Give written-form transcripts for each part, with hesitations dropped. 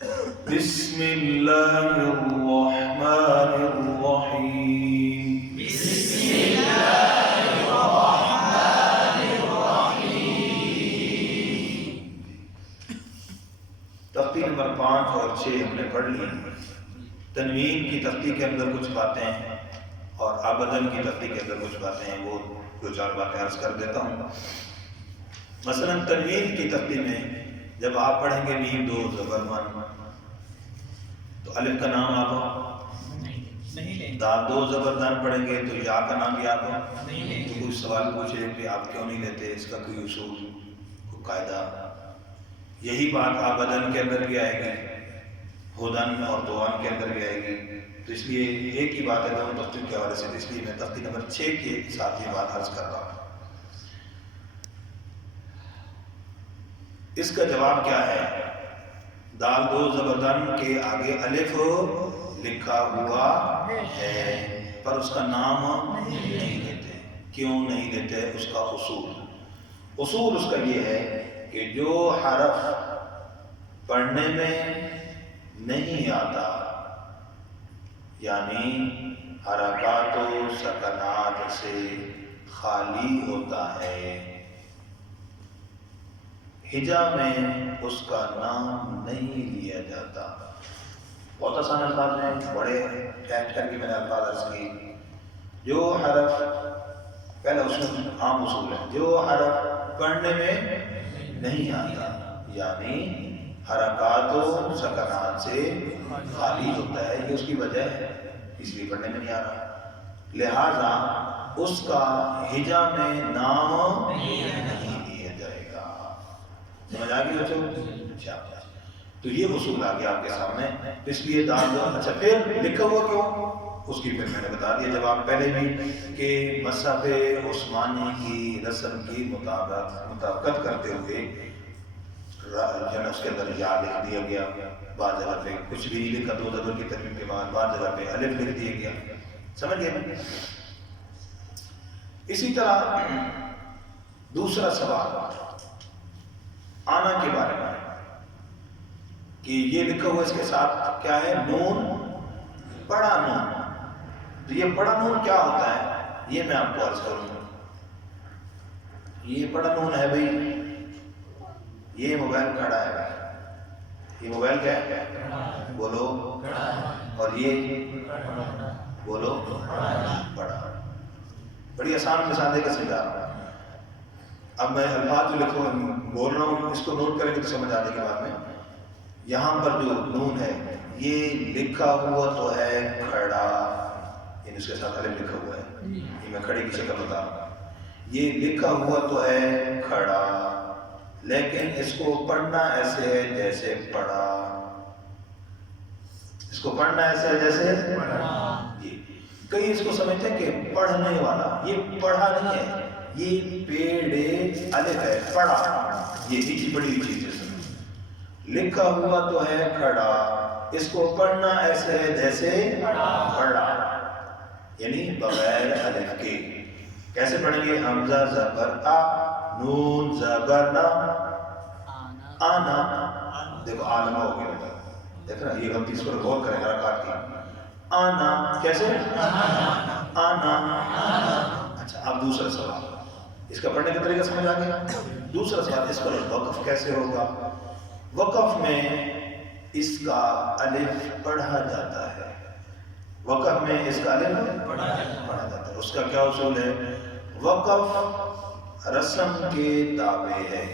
بسم اللہ الرحمن الرحیم. بسم اللہ الرحمن الرحیم. تختی نمبر 5 اور 6 ہم نے پڑھ لی. تنوین کی تختی کے اندر کچھ باتیں ہیں اور آبدن کی تختی کے اندر کچھ باتیں ہیں، وہ دو چار باتیں عرض کر دیتا ہوں. مثلا تنوین کی تختی میں جب آپ پڑھیں گے میم دو زبر ون تو الف کا نام آپ نہیں لیں. دال دو زبر دان پڑھیں گے تو یا کا نام بھی آپ نہیں لیں. تو کوئی سوال پوچھے کہ آپ کیوں نہیں لیتے، اس کا کوئی اصول کوئی قاعدہ. یہی بات آبدن کے اندر بھی آئے گی، ہدن اور دوان کے اندر بھی آئے گی. تو اس لیے ایک ہی بات ہے دونوں تختی کے حوالے سے، اس لیے میں تختی نمبر 6 کے ساتھ یہ بات عرض کر رہا ہوں. اس کا جواب کیا ہے؟ دال دو زبردن کے آگے الف لکھا ہوا ہے پر اس کا نام نہیں لیتے. کیوں نہیں لیتے؟ اس کا اصول اس کا یہ ہے کہ جو حرف پڑھنے میں نہیں آتا، یعنی حرکات و سکنات سے خالی ہوتا ہے، ہجا میں اس کا نام نہیں لیا جاتا. بہت آسان الفاظ ہیں، بڑے ٹائٹ کر کے میں نے الفاظ عرض کی. جو حرف پہلا اصول عام اصول ہے، جو حرف پڑھنے میں نہیں آتا یعنی حرکات و سکنات سے خالی ہوتا ہے، یہ اس کی وجہ ہے، اس لیے پڑھنے میں نہیں آ رہا، لہذا اس کا ہجا میں نام نہیں لیا جائے گا. سمجھ آ گئی بچوں؟ اچھا، تو یہ اصول آ گیا آپ کے سامنے. اس لیے دال دو. اچھا پھر لکھا ہوا کیوں؟ اس کی پھر میں نے بتا دیا جب آپ پہلے بھی کہ مصحف عثمانی کی رسم کی مطابقت کرتے ہوئے اس کے اندر یا لکھ دیا گیا، بعض جگہ پہ کچھ بھی نہیں لکھا، دو زبر کی ترمیم کے بعد بعض جگہ پہ الف لکھ دیا گیا. سمجھ گئے؟ اسی طرح دوسرا سوال آنا کے بارے میں کہ یہ لکھا ہوا اس کے ساتھ کیا ہے؟ نون، بڑا نون. تو یہ بڑا نون کیا ہوتا ہے یہ میں آپ کو عرض کروں گا. یہ بڑا نون ہے بھائی، یہ موبائل کھڑا ہے بھائی. یہ موبائل کیا ہے؟ بولو. اور یہ بولو بڑا. بڑی آسان مثال دے کر سمجھا رہا ہوں. اب میں الفاظ جو لکھوں بول رہا ہوں اس کو نوٹ کریں گے تو سمجھ آنے کے بعد میں یہاں پر جو نون ہے یہ لکھا ہوا تو ہے کھڑا، یعنی اس کے ساتھ الف لکھا ہوا ہے، یہ میں کھڑے کی شکل بتا رہا ہوں. یہ لکھا ہوا تو ہے کھڑا لیکن اس کو پڑھنا ایسے ہے جیسے پڑھا. اس کو پڑھنا ایسے ہے جیسے پڑھا. کئی اس کو سمجھتے ہیں کہ پڑھنے والا، یہ پڑھا نہیں ہے، یہ پیڑے الف ہے، پڑھا. یہ نیچی بڑی چیز ہے. لکھا ہوا تو ہے کھڑا، اس کو پڑھنا ایسے ہے جیسے پڑھا، یعنی بغیر الف کے. کیسے پڑھیں گے؟ حمزہ زبر آ، نون زبر نا، آنا. دیکھو آلما ہو گیا بیٹا، دیکھ رہا یہ غلطی، اس پر غور کریں حرکات کی. آنا کیسے؟ آنا. اچھا اب دوسرا سوال، اس کا پڑھنے کا طریقہ سمجھ آ گیا. دوسرا سوال، اس پر وقف کیسے ہوگا؟ وقف میں اس کا الف پڑھا جاتا ہے. وقف میں اس کا الف پڑھا جاتا ہے. اس کا کیا اصول ہے؟ وقف رسم کے تابع ہے.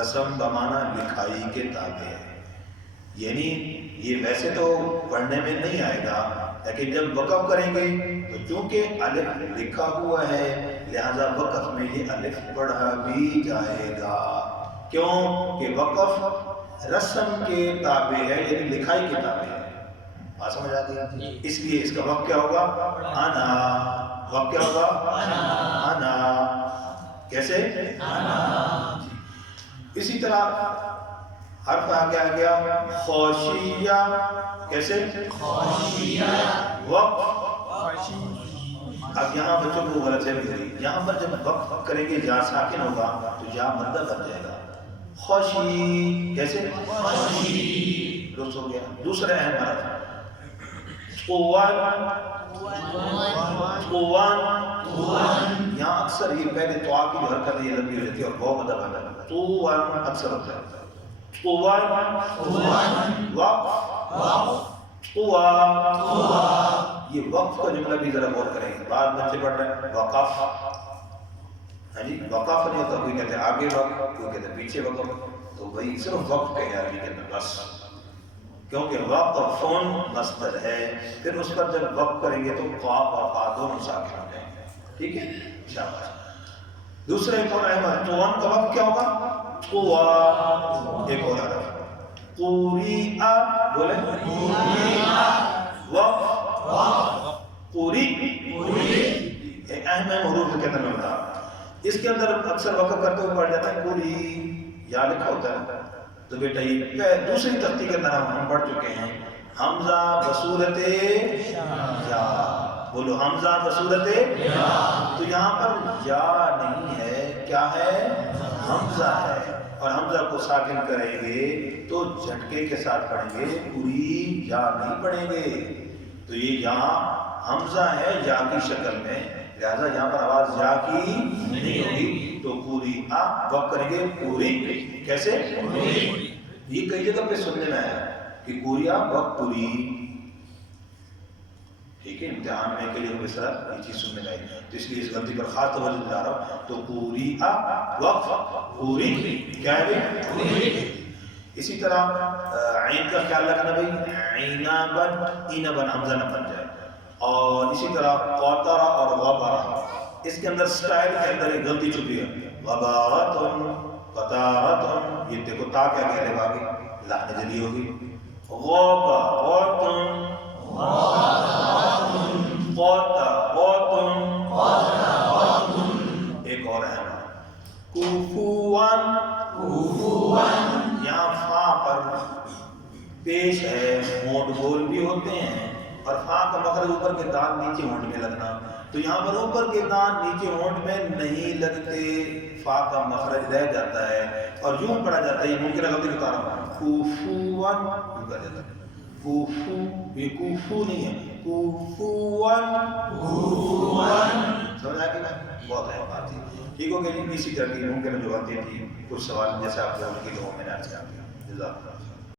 رسم بمعنی لکھائی کے تابع ہے، یعنی یہ ویسے تو پڑھنے میں نہیں آئے گا لیکن جب وقف کریں گے تو چونکہ الف لکھا ہوا ہے لہذا وقف میں یہ الف پڑھا بھی جائے گا. کیوں کہ وقف رسم کے تابع ہے، یعنی لکھائی کے تابع ہے. بات سمجھ آتی ہے؟ اس لیے اس کا وقت کیا ہوگا؟ آنا. وقت کیا ہوگا؟ آنا. کیسے؟ آنا. اسی طرح حرف آگے آ گیا خوشیہ. کیسے؟ خوشیہ. وقف. اب یہاں بچوں کو غلط فہمی ہوئی، یہاں پر جب وقف کریں گے یا ساکن ہوگا تو یا مدہ بن جائے گا. خوشی کیسے درست ہو گیا. دوسرا اہم حرف قوان. یہاں اکثر یہ پہلے تو کی جو حرکت ہے یہ لمبی ہو جاتی ہے اور بہت مدد بنا قوان اکثر ہوتا ہے. قوان وقف قوا. یہ وقف کا جملہ بھی ذرا غور کریں. بعض بچے پڑھ رہے ہیں وقف. ہاں جی وقف نہیں ہوتا. کوئی کہتے ہیں آگے وقف, کوئی کہتے ہیں پیچھے وقف. تو وہی صرف وقف کہیں عربی کے اندر بس, کیونکہ وقفون مصدر ہے. پھر اس پر جب وقف کریں گے تو قاف اور قاف دونوں ساکن ہو جائیں گے. ٹھیک ہے شاباش. دوسرا ایک اور اہم ہے قوان کا وقف کیا ہوگا قوا. ایک اور حرف قوریہ. بولے وقف قوری. ایک اہم حروف کے اندر میں بتا. اس کے اندر اکثر وقف کرتے ہوئے پڑھ جاتا ہے قوری. یا لکھا ہوتا ہے تو بیٹا یہ دوسری تختی کے اندر ہم پڑھ چکے ہیں حمزہ بصورت یا. بولو حمزہ بصورت یا. تو یہاں پر یا نہیں ہے, کیا ہے حمزہ ہے. اور حمزہ کو ساکن کریں گے تو جھٹکے کے ساتھ پڑھیں گے, پوری یا نہیں پڑھیں گے. تو یہ یہاں حمزہ ہے یا کی شکل میں, لہذا یہاں پر آواز یا کی نہیں ہوگی. تو پوری آپ وقت کریں گے پوری. کیسے یہ کئی جگہ پہ سننے میں آیا کہ کوریا وقت پوری. ٹھیک ہے امتحان میں کئی جگہ پہ اس طرح یہ چیز سننے میں آئی, تو اس لیے اس غلطی پر خاص توجہ دلا رہا ہوں. تو پوری وقت پوری کیا ہے پوری. اسی طرح عین کا خیال رکھنا بھائی, عینابن اینابن حمزہ نہ بن جائے. اور اسی طرح قوترا اور غبارہ, اس کے اندر سٹائل کے اندر ایک غلطی چھپی ہے. غبارتن قطارتن, یہ دیکھو تا کیا کہہ رہے باقی لحن جلی ہوگی. غبارتن قطارتن. ایک اور ہے کوفوان. یہاں فا پر پیش ہے, ہونٹ گول بھی ہوتے ہیں اور فا کا مخرج اوپر کے دانت نیچے ہونٹ میں لگنا. تو یہاں پر اوپر کے دانت نیچے ہونٹ میں نہیں لگتے, فا کا مخرج رہ جاتا ہے اور یوں پڑھا جاتا ہے. یہ ممکن ہے غلطی بتا رہا ہوں. کوفوان یوں کہا جاتا ہے. کوفو, یہ کوفو نہیں ہے, کوفوان. سمجھ آ گئی نا, بہت اہم بات تھی. ٹھیک ہو گیا جی. اسی طرح کی ممکن جو باتیں تھی کچھ سوال جیسے آپ کو ان کی لوگوں میں نے آج کیا. جزاک اللہ.